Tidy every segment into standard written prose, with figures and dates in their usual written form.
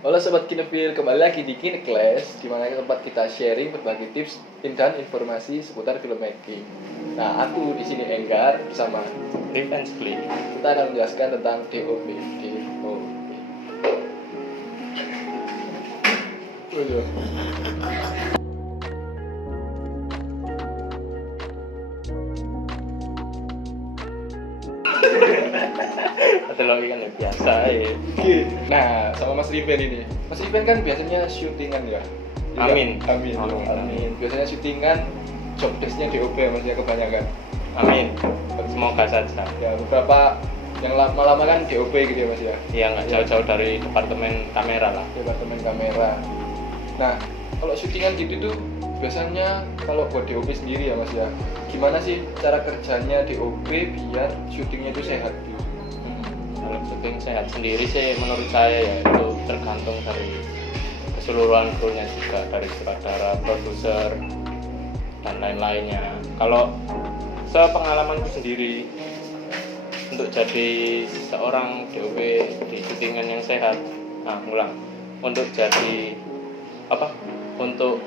Halo Sobat Kinefil, kembali lagi di Kine Class, di mana tempat kita sharing berbagai tips dan informasi seputar filmmaking. Nah, aku di sini Enggar bersama Revenge Click. kita akan menjelaskan tentang DOP. Atau lagi kan ya biasa ya. Nah, sama Mas Riven ini. Mas Riven kan biasanya syutingan ya. Amin. Amin. Biasanya syutingan job desk-nya DOP Mas ya kebanyakan. Amin. Semoga saja. Ya, beberapa yang lama-lama kan DOP gitu ya Mas ya. Ya nggak jauh-jauh dari departemen kamera lah. Departemen kamera. Nah, kalau syutingan gitu tuh biasanya kalau buat DOP sendiri ya Mas ya, gimana sih cara kerjanya DOP biar syutingnya itu sehat gitu? Kalau syuting sehat sendiri sih menurut saya ya itu tergantung dari keseluruhan krunya juga, dari sutradara, produser dan lain-lainnya. Kalau sepengalamanku sendiri untuk jadi seorang DOP di syutingan yang sehat, untuk jadi untuk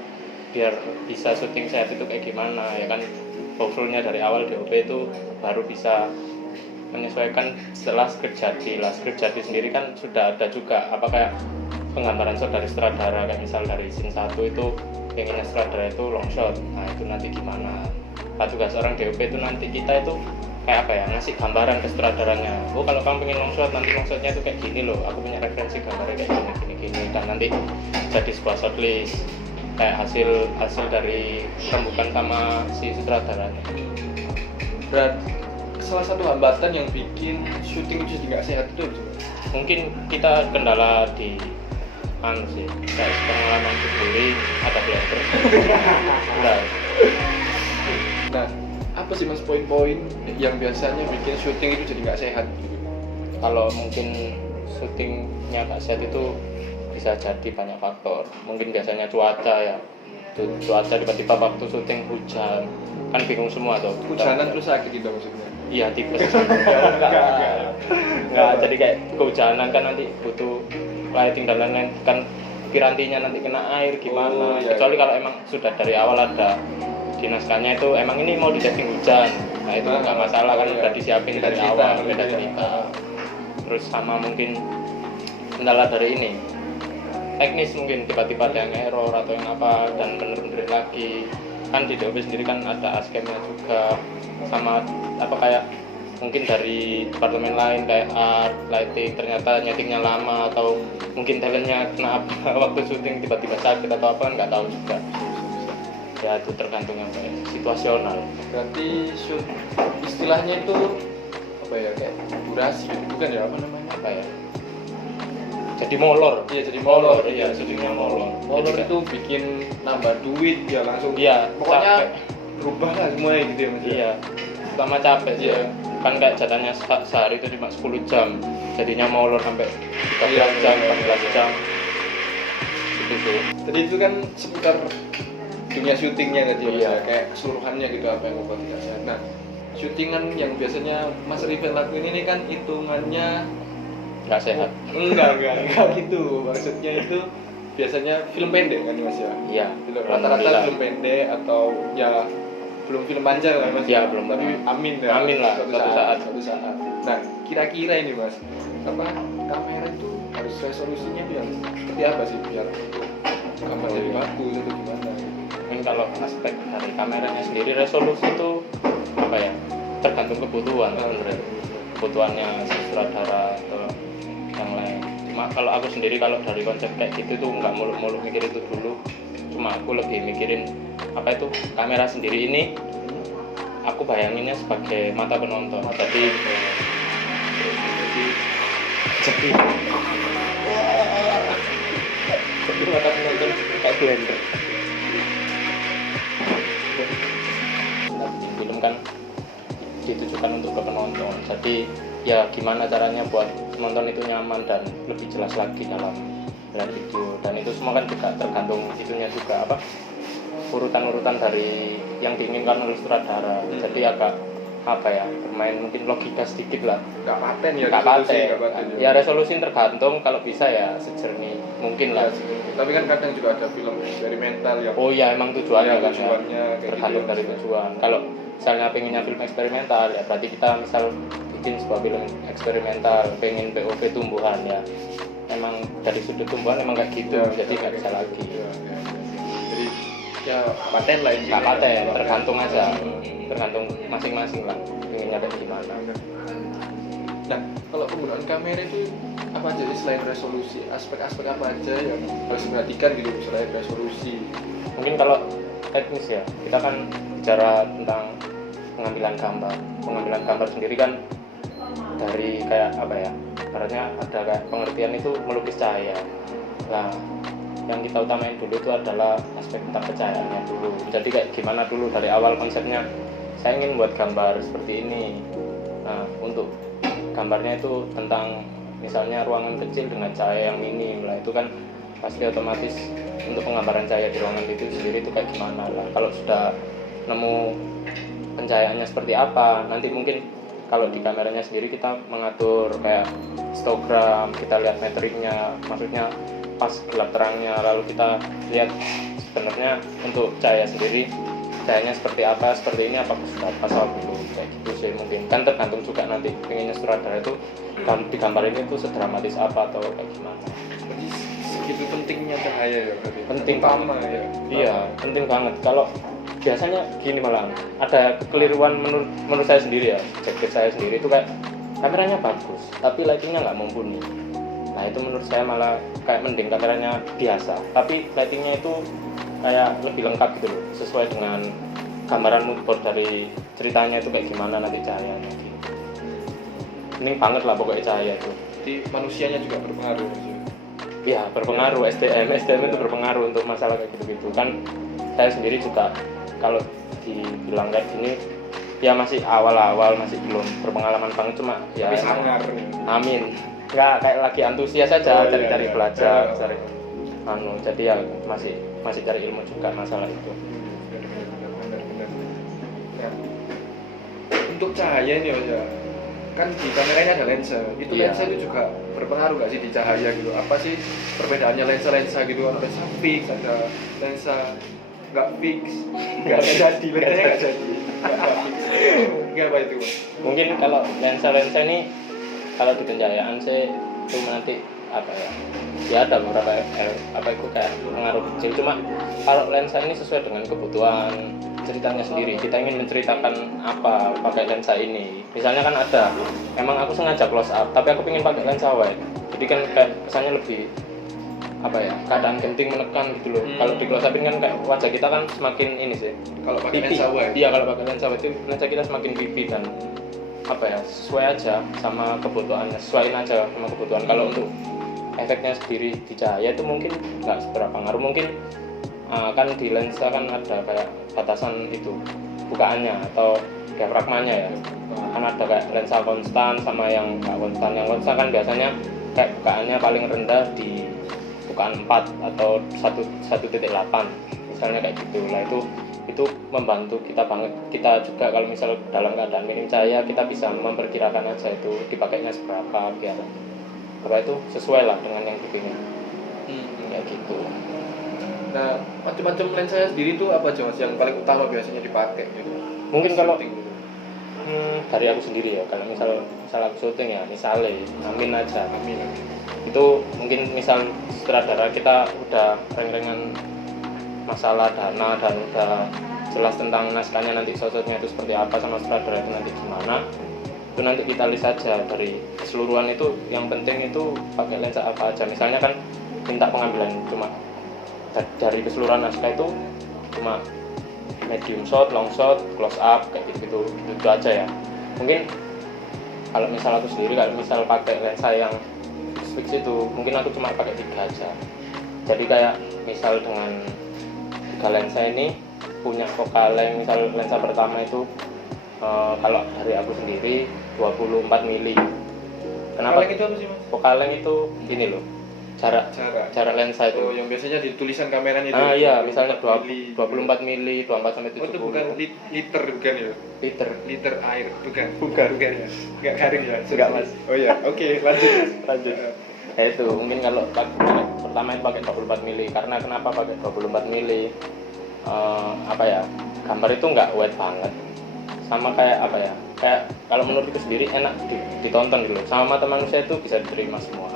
biar bisa syuting sehat itu kayak gimana ya kan, flow-nya dari awal DOP itu baru bisa menyesuaikan setelah script jadi lah. Script jadi sendiri kan sudah ada juga kayak penggambaran shot dari sutradara, kayak misal dari scene 1 itu pengennya sutradara itu long shot, nah itu nanti gimana. Tugas orang DOP itu nanti kita itu kayak ngasih gambaran ke sutradaranya. Oh kalau kamu pengen long shot, nanti long shotnya itu kayak gini loh, aku punya referensi gambarnya kayak gini, dan nanti jadi sebuah shot list kayak hasil dari rembukan sama si sutradaranya. Salah satu hambatan yang bikin syuting itu jadi nggak sehat itu Mungkin kita kendala di sih, kayak pengalaman sendiri ada blender. Nah, apa sih Mas poin-poin yang biasanya bikin syuting itu jadi nggak sehat gitu? Kalau mungkin syutingnya nggak sehat itu bisa jadi banyak faktor. Mungkin biasanya cuaca ya, cuaca tiba-tiba waktu syuting hujan, kan bingung semua tuh. Hujanan terus sakit gitu maksudnya? Iya, tipes. Enggak, jadi kayak kehujanan kan nanti butuh lighting dan lain-lain, kan pirantinya nanti kena air gimana. Kecuali kalau emang sudah dari awal ada di naskahnya itu emang ini mau disetting hujan, nah itu nggak masalah kan, udah disiapin dari awal, beda cerita. Terus sama mungkin kendala dari ini teknis, mungkin tiba-tiba ada yang error atau yang apa dan bener-bener lagi. Kan di DOP sendiri kan ada askemnya juga, sama kayak mungkin dari departemen lain kayak art, lighting, ternyata nyetingnya lama, atau mungkin talentnya kena waktu syuting tiba-tiba sakit atau apa, nggak tahu juga. Ya itu tergantung yang situasional. Berarti istilahnya itu kayak durasi gitu bukan ya, jadi molor. Iya, jadi molor. Iya, syutingnya molor. Molor itu bikin nambah duit ya langsung. Iya, pokoknya capek. Berubah lah semuanya gitu ya Mas. Iya, pertama capek sih. Kan kayak jatahnya sehari itu cuma 10 jam, jadinya molor sampai 13 jam, 14 jam gitu sih. Jadi itu kan seputar dunia syutingnya tadi Iya. kayak keseluruhannya gitu apa yang membuat tidak sehat. Nah, syutingan yang biasanya Mas Riven lakuin ini kan hitungannya Nggak sehat. enggak gitu. Maksudnya itu biasanya film pendek kan Mas ya? Iya, Rata-rata film pendek atau ya belum film panjang lah Mas. Iya, belum. Tapi amin ya. Amin lah, suatu saat. Nah, kira-kira ini Mas, kamera itu harus resolusinya yang seperti apa sih biar gambar jadi bagus atau gimana? Mungkin kalau aspek dari kameranya sendiri, resolusi itu tergantung kebutuhan sebenarnya. Kebutuhannya sutradara atau yang lain. Cuma kalau aku sendiri, kalau dari konsep kayak gitu tuh nggak muluk-muluk mikir itu dulu. Cuma aku lebih mikirin kamera sendiri ini aku bayanginnya sebagai mata penonton. Jadi mata penonton kayak blender. Film kan ditujukan untuk ke penonton, jadi ya gimana caranya buat penonton itu nyaman dan lebih jelas lagi dalam video. Dan itu semua kan juga tergantung itunya juga urutan-urutan dari yang diinginkan oleh sutradara. Jadi agak apa ya, bermain mungkin logika sedikit lah. nggak paten ya, Nggak resolusi, paten. nggak paten Ya resolusi tergantung, kalau bisa ya sejernih mungkin Ya, lah. sih. Tapi kan kadang juga ada film eksperimental yang Oh iya, emang tujuannya kan ya. tujuannya kayak Tergantung gitu. dari tujuan. Kalau misalnya pengennya film eksperimental ya berarti kita misal bikin sebuah film eksperimental, pengen POV tumbuhan ya. Emang dari sudut tumbuhan emang kayak gitu, Ya, jadi nggak bisa gitu. lagi. Ya. Jadi ya paten lah intinya. Nggak paten, Paten. tergantung aja, Hmm. tergantung masing-masing lah pengennya kayak gimana. Nah, kalau penggunaan kamera itu apa aja sih selain resolusi? Aspek-aspek apa aja yang harus diperhatikan gitu selain resolusi? Mungkin kalau teknis ya, kita kan bicara tentang pengambilan gambar. Pengambilan gambar sendiri kan dari kayak apa ya, ibaratnya ada kayak pengertian itu melukis cahaya. Nah, yang kita utamain dulu itu adalah aspek tentang pencahayaannya dulu. Jadi kayak gimana dulu dari awal konsepnya, saya ingin buat gambar seperti ini. Nah, untuk gambarnya itu tentang misalnya ruangan kecil dengan cahaya yang minim lah, itu kan pasti otomatis untuk penggambaran cahaya di ruangan itu sendiri itu kayak gimana lah. Kalau sudah nemu pencahayaannya seperti apa, nanti mungkin kalau di kameranya sendiri kita mengatur kayak histogram, kita lihat metriknya, maksudnya pas gelap terangnya, lalu kita lihat sebenarnya untuk cahaya sendiri cahayanya seperti apa, seperti ini apa sudah pas dulu, kayak gitu sih. Mungkin kan tergantung juga nanti pengennya sutradara itu di gambar ini tuh sedramatis apa atau kayak gimana. Jadi segitu pentingnya cahaya ya berarti. Penting Utama ya. Iya, penting banget. Kalau biasanya gini malah ada kekeliruan menurut saya sendiri ya, jaket saya sendiri itu kayak kameranya bagus tapi lightingnya nggak mumpuni. Nah itu menurut saya malah kayak mending kameranya biasa tapi lightingnya itu kayak lebih lengkap gitu loh, sesuai dengan gambaran mood board dari ceritanya itu kayak gimana nanti cahayanya gitu. Ini banget lah pokoknya cahaya itu. Jadi manusianya juga berpengaruh. Ya berpengaruh, SDM itu berpengaruh untuk masalah kayak gitu-gitu kan. Saya sendiri juga kalau dibilang kayak gini ya masih awal-awal, masih belum berpengalaman banget, cuma ya Tapi sangar. amin, nggak kayak lagi antusias saja, cari-cari iya. belajar, cari jadi ya masih cari ilmu juga masalah itu. Benar. Nah, untuk cahaya ini ya, kan di kameranya ada lensa. Itu Iya. lensa itu juga berpengaruh nggak sih di cahaya gitu? Apa sih perbedaannya lensa-lensa gitu? Ada lensa fix, ada lensa nggak fix, nggak jadi, lensanya nggak jadi, nggak fix. Nggak apa itu? Mungkin kalau lensa ini kalau di pencahayaan sih itu nanti apa ya ada beberapa apa itu kayak pengaruh kecil, cuma kalau lensa ini sesuai dengan kebutuhan ceritanya sendiri. Kita ingin menceritakan apa pakai lensa ini, misalnya kan ada emang aku sengaja close up tapi aku ingin pakai lensa wide, jadi kan kayak kesannya lebih apa ya, keadaan genting menekan gitu loh. Kalau di close upin kan kayak wajah kita kan semakin ini sih, Kalau pakai pipi. lensa wide. Iya, kalau pakai lensa wide itu lensa kita semakin pipi dan apa ya, sesuai aja sama kebutuhannya, sesuaiin aja sama kebutuhan. Kalau untuk efeknya sendiri di cahaya itu mungkin nggak seberapa ngaruh. Mungkin kan di lensa kan ada kayak batasan itu bukaannya atau diafragmanya ya, kan ada kayak lensa konstan sama yang nggak konstan. Yang konstan kan biasanya kayak bukaannya paling rendah di bukaan 4 atau 1.8 misalnya kayak gitu lah. Itu membantu kita banget. Kita juga kalau misal dalam keadaan minim cahaya kita bisa memperkirakan aja itu dipakainya seberapa biar apa itu sesuai lah dengan yang dipingin kayak gitu. Nah, macam-macam lensa sendiri itu apa aja mas yang paling utama biasanya dipakai gitu? Mungkin kalau Syuting gitu. dari aku sendiri ya, kalau misal aku syuting ya misalnya amin aja, Amin. itu mungkin misal sutradara kita udah reng-rengan masalah dana dan udah jelas tentang naskahnya nanti sosoknya itu seperti apa sama sutradara itu nanti gimana, itu nanti kita list aja dari keseluruhan. Itu yang penting itu pakai lensa apa aja. Misalnya kan minta pengambilan cuma dari keseluruhan naskah itu cuma medium shot, long shot, close up kayak gitu itu aja ya. Mungkin kalau misal aku sendiri kalau misal pakai lensa yang fix itu mungkin aku cuma pakai 3 aja. Jadi kayak misal dengan 3 lensa ini punya focal length, misal lensa pertama itu kalau dari aku sendiri 24 mili. Kenapa? Focal length itu apa sih mas? Focal length itu ini loh. jarak lensa itu. Oh, yang biasanya di tulisan kameranya itu. Iya, misalnya 24 24 mili, 24 sampai 70. Oh, itu bukan liter bukan ya? Liter air, bukan ya? Enggak garing ya? Enggak, Mas. Oh iya, oke, lanjut. Ya itu, mungkin kalau pertama itu pakai 24 mili. Karena kenapa pakai 24 mili? Apa ya? Gambar itu nggak wet banget. Sama kayak apa ya? Kayak kalau menurutku sendiri enak ditonton gitu. Sama mata manusia itu bisa diterima semua.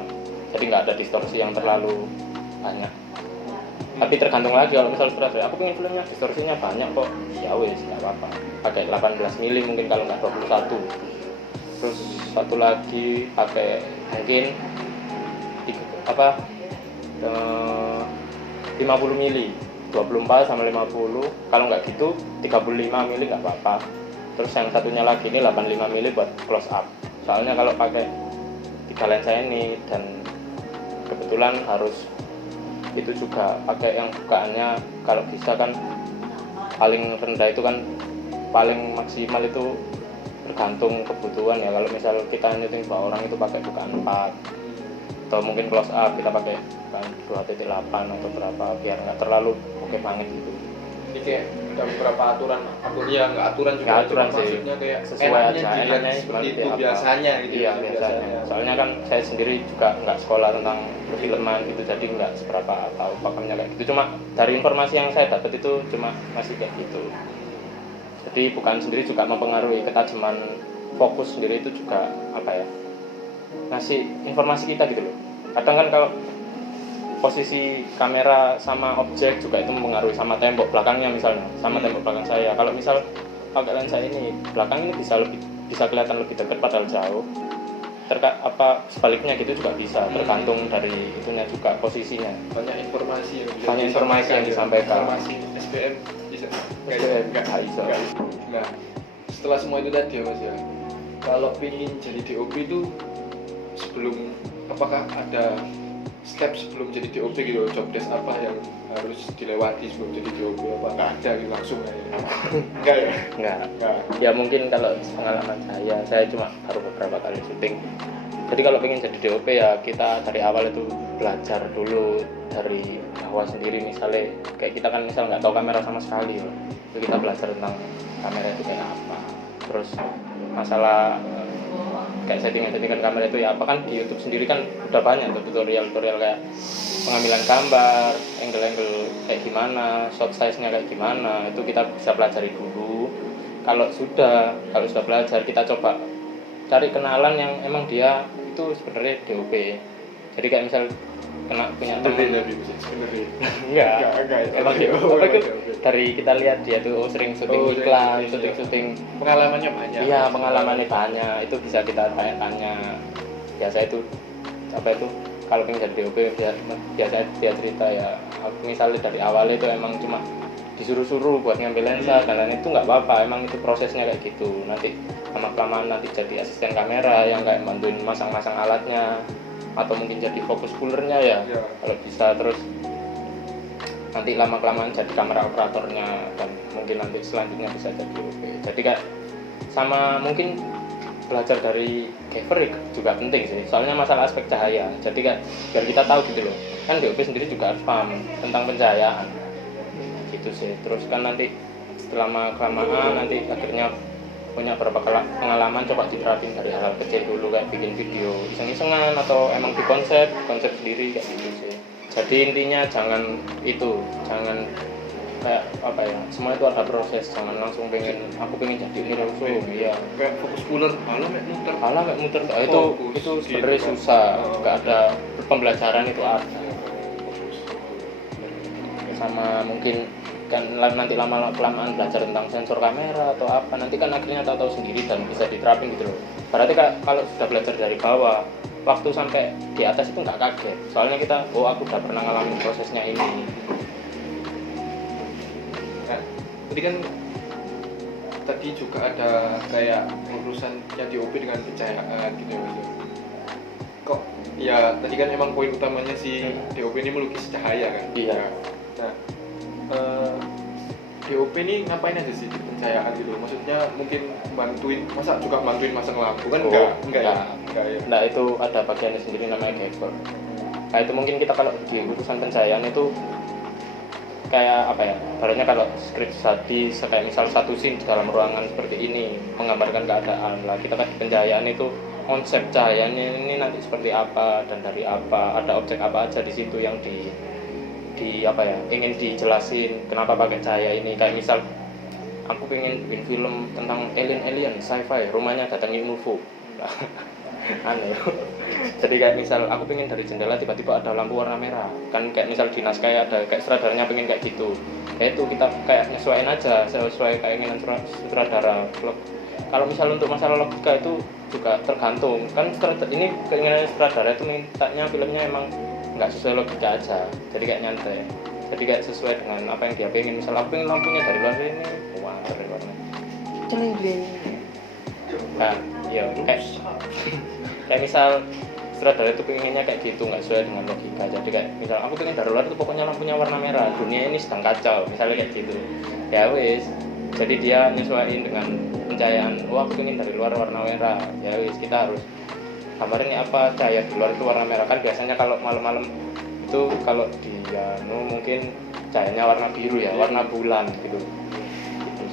Jadi nggak ada distorsi yang terlalu banyak. Tapi tergantung lagi kalau misal sutradara, aku pengen filmnya distorsinya banyak kok, ya wes nggak apa-apa. Pakai 18 mili mungkin kalau nggak 21. Terus satu lagi pakai mungkin 50 mili, 24 sama 50. Kalau nggak gitu 35 mili nggak apa-apa. Terus yang satunya lagi ini 85 mili buat close up. Soalnya kalau pakai 3 lensa ini dan kebetulan harus itu juga pakai yang bukaannya kalau bisa kan paling rendah itu kan paling maksimal itu tergantung kebutuhan ya. Kalau misal kita nyuting 2 orang itu pakai bukaan 4 atau mungkin close up kita pakai bukaan 2.8 atau berapa biar nggak terlalu oke banget gitu. Ini kayak ada beberapa aturan nggak aturan juga, nggak aturan sih, maksudnya kayak sesuai aja enaknya seperti itu apa. biasanya gitu. Iya biasanya. Soalnya kan saya sendiri juga nggak sekolah tentang perfilman gitu, jadi nggak seberapa tahu pakemnya kayak gitu. Cuma dari informasi yang saya dapat itu cuma masih kayak gitu. Jadi bukan sendiri juga mempengaruhi ketajaman fokus sendiri itu juga apa ya, ngasih informasi kita gitu loh. Kadang kan kalau posisi kamera sama objek juga itu mempengaruhi, sama tembok belakangnya misalnya, sama tembok belakang saya. Kalau misal pakai lensa ini, belakang ini bisa kelihatan lebih dekat padahal jauh. Sebaliknya gitu juga bisa, tergantung dari itunya juga posisinya. Banyak informasi yang disampaikan. Informasi SPM bisa. SPM nggak bisa. Nah, setelah semua itu tadi ya Mas ya, kalau pingin jadi DOP itu sebelum, apakah ada step sebelum jadi DOP gitu, job desk apa yang harus dilewati sebelum jadi DOP, apa nggak ada gitu langsung aja? Enggak ya? Enggak. Ya mungkin kalau pengalaman saya cuma baru beberapa kali syuting. Jadi kalau pengen jadi DOP ya kita dari awal itu belajar dulu dari bawah sendiri. Misalnya kayak kita kan misal nggak tahu kamera sama sekali loh, jadi kita belajar tentang kamera itu kayak apa. Terus masalah kayak settingan kamera itu ya apa, kan di YouTube sendiri kan udah banyak tuh tutorial kayak pengambilan gambar, angle kayak gimana, shot size-nya kayak gimana, itu kita bisa pelajari dulu. Kalau sudah belajar, kita coba cari kenalan yang emang dia itu sebenarnya DOP. Jadi kayak misal punya teman enggak emang DOP apa itu dari kita lihat dia tuh sering syuting iklan, syuting pengalamannya banyak. Iya, pengalamannya banyak, itu bisa kita tanya. Biasa itu apa itu kalau pengen jadi DOP biasa dia cerita ya, misalnya dari awal itu emang cuma disuruh-suruh buat ngambil lensa dan lain itu nggak apa-apa, emang itu prosesnya kayak gitu. Nanti lama-kelamaan nanti jadi asisten kamera yang kayak bantuin masang-masang alatnya, atau mungkin jadi fokus pullernya ya kalau bisa. Terus nanti lama-kelamaan jadi kamera operatornya, dan mungkin nanti selanjutnya bisa jadi DOP. Jadi kayak sama mungkin belajar dari Gaver juga penting sih, soalnya masalah aspek cahaya. Jadi kayak biar kita tahu gitu loh, kan DOP sendiri juga harus paham tentang pencahayaan gitu sih. Terus kan nanti setelah kelamaan nanti akhirnya punya beberapa pengalaman, coba diterapin dari hal-hal kecil dulu, kayak bikin video iseng-isengan atau emang di konsep sendiri kayak gitu sih. Jadi intinya jangan kayak apa ya, semua itu ada proses, jangan langsung pengen jadi ini langsung. Iya, kayak fokus puller malah kayak muter itu sebenarnya susah. Juga ada pembelajaran itu ada, sama mungkin kan nanti lama-kelamaan belajar tentang sensor kamera atau apa, nanti kan akhirnya tahu sendiri dan bisa diterapin gitu loh. Berarti kalau sudah belajar dari bawah, waktu sampai di atas itu nggak kaget, soalnya kita aku udah pernah ngalamin prosesnya ini. Nah, tadi kan juga ada kayak urusannya DOP dengan pencahayaan gitu ya Mas. Kok ya tadi kan emang poin utamanya si DOP ini melukis cahaya kan? Iya. Nah, DOP ini ngapain aja sih di pencahayaan gitu? Maksudnya mungkin bantuin masang lampu kan? Enggak ya. Nah, itu ada bagiannya sendiri namanya Gaver. Nah itu mungkin kita kalau di urusan pencahayaan itu kayak apa ya, barunya kalau script study kayak misal satu scene di dalam ruangan seperti ini menggambarkan keadaan lah, kita kan di pencahayaan itu konsep cahayanya ini nanti seperti apa dan dari apa, ada objek apa aja di situ yang di apa ya, ingin dijelasin kenapa pakai cahaya ini. Kayak misal aku pengen bikin film tentang alien sci-fi, rumahnya datangin UFO aneh. Jadi kayak misal aku pengen dari jendela tiba-tiba ada lampu warna merah, kan kayak misal di naskah ada kayak sutradaranya pengen kayak gitu, ya itu kita kayak nyesuaiin aja sesuai keinginan sutradara. Kalau misal untuk masalah logika itu juga tergantung, kan ini keinginan sutradara itu mintanya filmnya emang nggak sesuai logika aja, jadi kayak nyantai, jadi kayak sesuai dengan apa yang dia pengen. Misal aku pengen lampunya dari luar ini, wah dari luarnya celing. Nah, ya kayak misal sutradara itu pengennya kayak gitu, nggak sesuai dengan logika. Jadi kayak misal aku pengen dari luar itu pokoknya lampunya warna merah, dunia ini sedang kacau, misalnya kayak gitu. Ya wis, jadi dia nyesuaiin dengan pencahayaan. Oh aku pengen dari luar warna merah, ya wis kita harus gambarin apa cahaya di luar itu warna merah. Kan biasanya kalau malam-malam itu kalau di mungkin cahayanya warna biru ya, warna bulan gitu.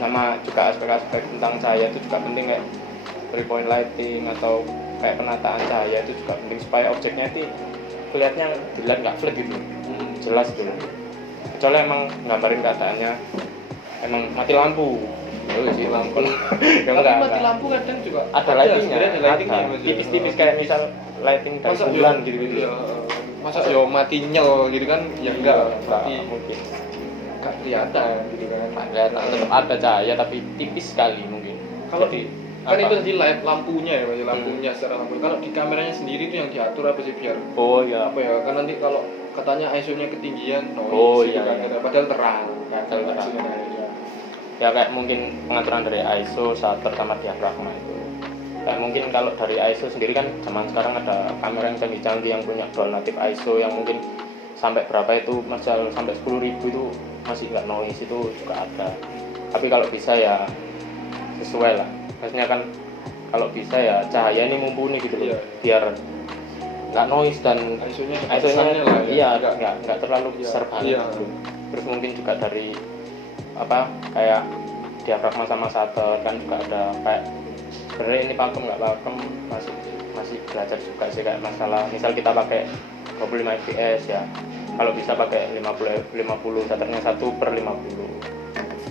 Sama juga aspek-aspek tentang cahaya itu juga penting, kayak 3 point lighting atau kayak penataan cahaya itu juga penting supaya objeknya itu kelihatannya dilihat nggak flat gitu, jelas gitu. Kecuali emang gambarin keadaannya emang mati lampu, mati lampu. Ya Tapi enggak, mati lampu kadang juga ada lightingnya, lightingnya ada tipis-tipis kayak misal lighting dari bulan gitu. Ya, masa yo mati nyel gitu kan, ya enggak mati mungkin nggak kelihatan gitu kan. kelihatan tetap ada cahaya tapi tipis sekali mungkin. Kalau jadi kan apa? itu tadi light lampunya ya, lampunya secara lampu. Kalau di kameranya sendiri itu yang diatur apa sih biar Oh ya, apa ya, kan nanti kalau katanya ISO-nya ketinggian noise Oh, gitu iya, kan, iya. padahal terang kan, Padahal terang. maksudnya, ya. ya kayak mungkin pengaturan dari ISO, shutter sama diafragma itu. Kayak mungkin kalau dari ISO sendiri kan zaman sekarang ada kamera yang canggih-canggih yang punya dual native ISO yang mungkin sampai berapa itu, misal sampai 10.000 itu masih nggak noise, itu juga ada. Tapi kalau bisa ya sesuai lah, maksudnya kan kalau bisa ya cahaya ini mumpuni gitu loh, Iya. biar nggak noise dan ISO-nya ISO-nya lah iya ya. nggak terlalu Iya. besar banget Iya. gitu. Terus mungkin juga dari apa kayak diafragma sama shutter kan juga ada kayak sebenarnya ini pakem nggak pakem masih belajar juga sih, kayak masalah misal kita pakai 25 fps ya, kalau bisa pakai 50 shutternya 1/50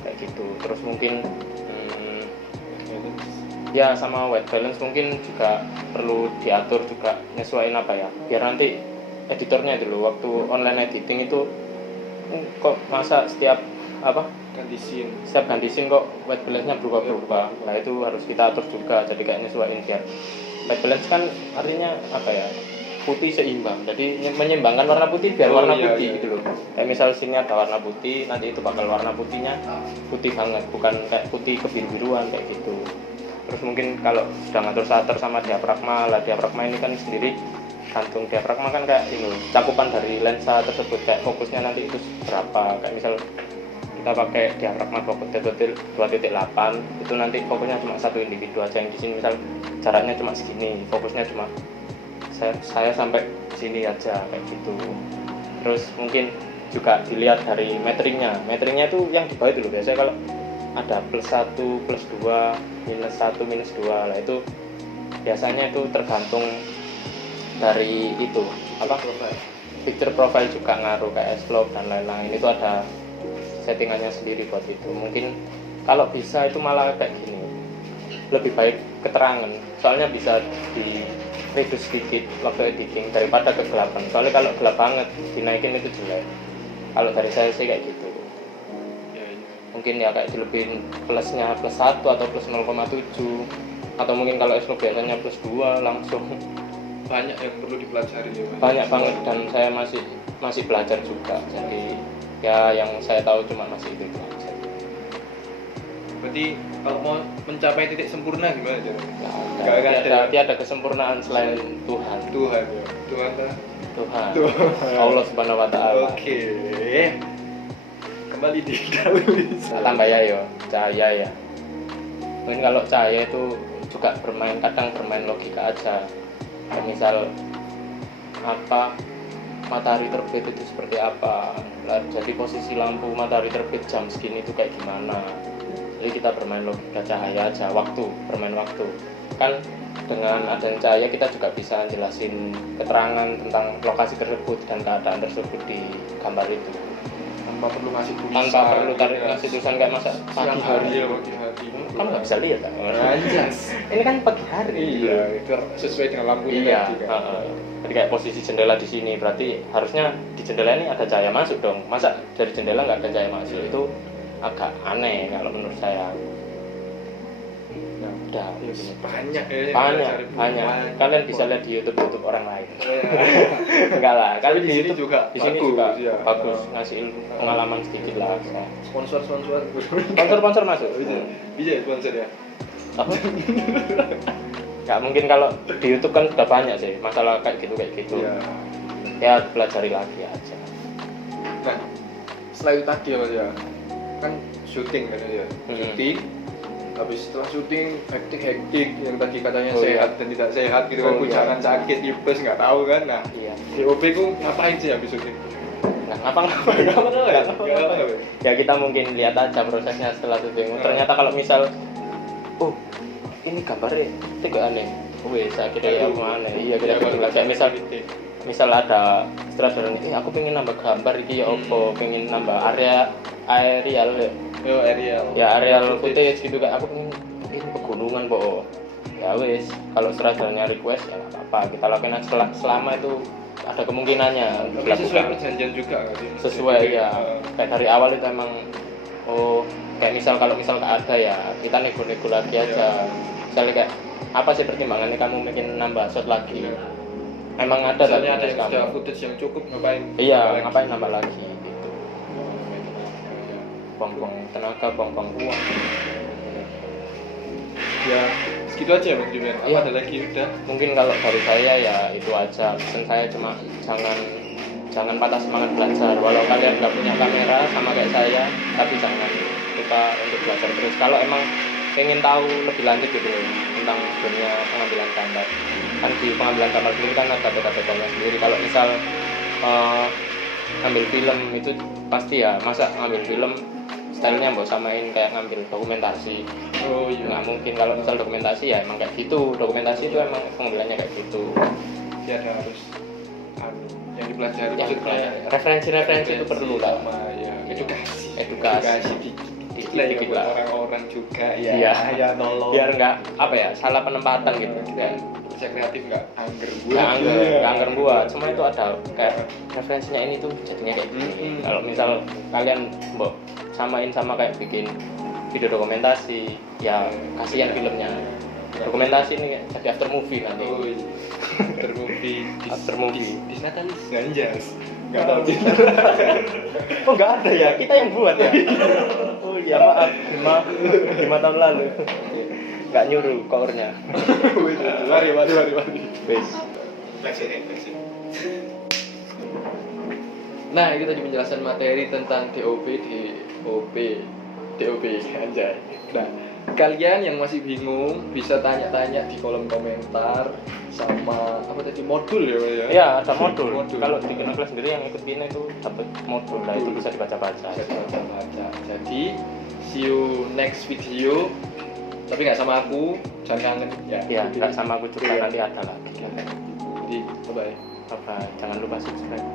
kayak gitu. Terus mungkin ya sama white balance mungkin juga perlu diatur juga, nyesuaiin apa ya biar nanti editornya dulu waktu online editing itu kok masa setiap ganti scene. ganti scene kok white balance-nya berubah-berubah. Nah itu harus kita atur juga, jadi kayak nyesuaiin biar white balance kan artinya apa ya, putih seimbang, jadi menyeimbangkan warna putih biar warna putih gitu loh. Kayak misal sini ada warna putih, nanti itu bakal warna putihnya putih banget, bukan kayak putih kebiru-biruan kayak gitu. Terus mungkin kalau sudah ngatur shutter sama diafragma lah, diafragma ini kan sendiri gantung, diafragma kan kayak ini cakupan dari lensa tersebut, kayak fokusnya nanti itu berapa. Kayak misal kita pakai diafragma 2.8 itu nanti fokusnya cuma satu individu aja, yang di sini misal jaraknya cuma segini, fokusnya cuma saya sampai sini aja kayak gitu. Terus mungkin juga dilihat dari metringnya itu yang di bawah itu loh, biasanya kalau ada +1, +2, -1, -2 lah, itu biasanya itu tergantung dari itu apa picture profile juga ngaruh, kayak S-Log dan lain-lain, itu ada settingannya sendiri buat itu. Mungkin kalau bisa itu malah kayak gini, lebih baik keterangan, soalnya bisa di reduce sedikit waktu editing daripada kegelapan, soalnya kalau gelap banget dinaikin itu jelek. Kalau dari saya sih kayak gitu. Mungkin ya kayak dilebihin plusnya +1 atau +0,7, atau mungkin kalau S-Log biasanya +2 langsung. Banyak yang perlu dipelajari ya, banyak banget, dan saya masih belajar juga, jadi ya yang saya tahu cuma masih itu aja. Berarti kalau mau mencapai titik sempurna gimana caranya? Tiada kesempurnaan selain Tuhan kan? Tuhan. Allah Subhanahu wa Ta'ala. Oke. Kembali di dahulu. Tambah ya cahaya ya. Mungkin kalau cahaya itu juga kadang bermain logika aja. Kayak misal apa matahari terbit itu seperti apa. Lah, jadi posisi lampu matahari terbit jam segini itu kayak gimana. Jadi kita bermain logika cahaya aja, bermain waktu. Kan dengan adanya cahaya kita juga bisa jelasin keterangan tentang lokasi tersebut dan keadaan tersebut di gambar itu. Tanpa perlu ngasih tulisan. Tanpa perlu ngasih tulisan kayak masa siang pagi hari hari. ya pagi hari. Kamu nggak bisa lihat kan? Anjas. Ini kan pagi hari. Iya, itu sesuai dengan lampunya Iya. tadi kan. Jadi kayak posisi jendela di sini, berarti harusnya di jendela ini ada cahaya masuk dong. Masa dari jendela nggak ada cahaya masuk? Itu agak aneh kalau menurut saya. Nah, Udah. yes, banyak ya. Banyak. Kalian bisa lihat di YouTube orang lain. Iya. Enggak lah. Tapi Kalian di sini juga di sini bagus, juga ya. bagus ngasih pengalaman sedikit lah. Sponsor. Sponsor masuk. Bisa ya sponsor ya. Apa? Nggak mungkin kalau di YouTube kan sudah banyak sih masalah kayak gitu. Iya. Ya pelajari lagi aja. Nah, setelah itu tadi ya Mas ya. Kan syuting kan ya. Syuting. Habis setelah syuting hektik yang tadi katanya sehat dan tidak sehat gitu kan, jangan sakit tipes nggak tahu kan. Nah, Iya. DOP ku ngapain sih habis syuting? Nah, ngapa-ngapain ya kita mungkin lihat aja prosesnya setelah syuting. Ternyata kalau misal ini gambarnya itu gak aneh. Saya kira ya mana? Iya, kita kayak misal ada sutradara ini, aku pengen nambah gambar iki ya opo, pengen nambah aerial ya aerial footage gitu kan, aku pengen ini pegunungan po. Ya wes, kalau sutradaranya request ya nggak apa-apa, kita lakukan aja selama itu ada kemungkinannya Tapi sesuai perjanjian juga nggak sih? sesuai ya. Kayak dari awal itu emang kayak kalau misal nggak ada ya kita nego-nego lagi aja. Misalnya kayak apa sih pertimbangannya kamu mungkin nambah shot lagi? Emang ada misalnya ada yang kamu. sudah footage yang cukup ngapain? Iya, ngapain nambah lagi gitu. Buang-buang tenaga, buang-buang uang. Ya, segitu aja ya Mas Julian. Apa Iya. ada lagi udah? Mungkin kalau dari saya ya itu aja. Pesan saya cuma jangan patah semangat belajar. Walau kalian nggak punya kamera sama kayak saya, tapi jangan lupa untuk belajar terus. Kalau emang pengen tahu lebih lanjut gitu loh tentang dunia pengambilan gambar, kan di pengambilan gambar sendiri kan ada beda-bedanya sendiri. Kalau misal ngambil film itu pasti ya, masa ngambil film stylenya mau samain kayak ngambil dokumentasi. Oh iya. Nggak mungkin. Kalau misal dokumentasi ya emang kayak gitu, dokumentasi itu emang pengambilannya kayak gitu. Ya ada harus yang dipelajari. Yang Maksudnya referensi itu perlu lah. sama ya Edukasi dikit lah. Orang-orang juga ya. Iya. Ya tolong. Biar nggak apa ya, salah penempatan gitu. Dan kerja kreatif nggak angger buat. nggak anggar buat. Cuma itu ada kayak referensinya ini tuh jadinya kayak gini. Kalau misal kalian mau samain sama kayak bikin video dokumentasi, ya kasihan filmnya. Dokumentasi ini jadi after movie nanti. Oh iya. After movie. Disnatalis. Anjas. Nggak tahu sih. Oh nggak ada ya, kita yang buat ya. Oh iya maaf, 5 tahun lalu. Nggak nyuruh kournya. Mari. Bes. Nah, itu tadi penjelasan materi tentang DOP anjay. Nah, kalian yang masih bingung bisa tanya-tanya di kolom komentar sama apa tadi modul ya, Pak ya? Iya, ada modul. Modul. Kalau di kelas sendiri yang ikut Bina itu dapat modul lah, itu bisa dibaca-baca. Jadi, see you next video. Tapi nggak sama aku, jangan kangen ya. Iya, nggak sama aku juga, Iya. nanti ada lagi. Jadi, bye-bye. Bye-bye. Jangan lupa subscribe.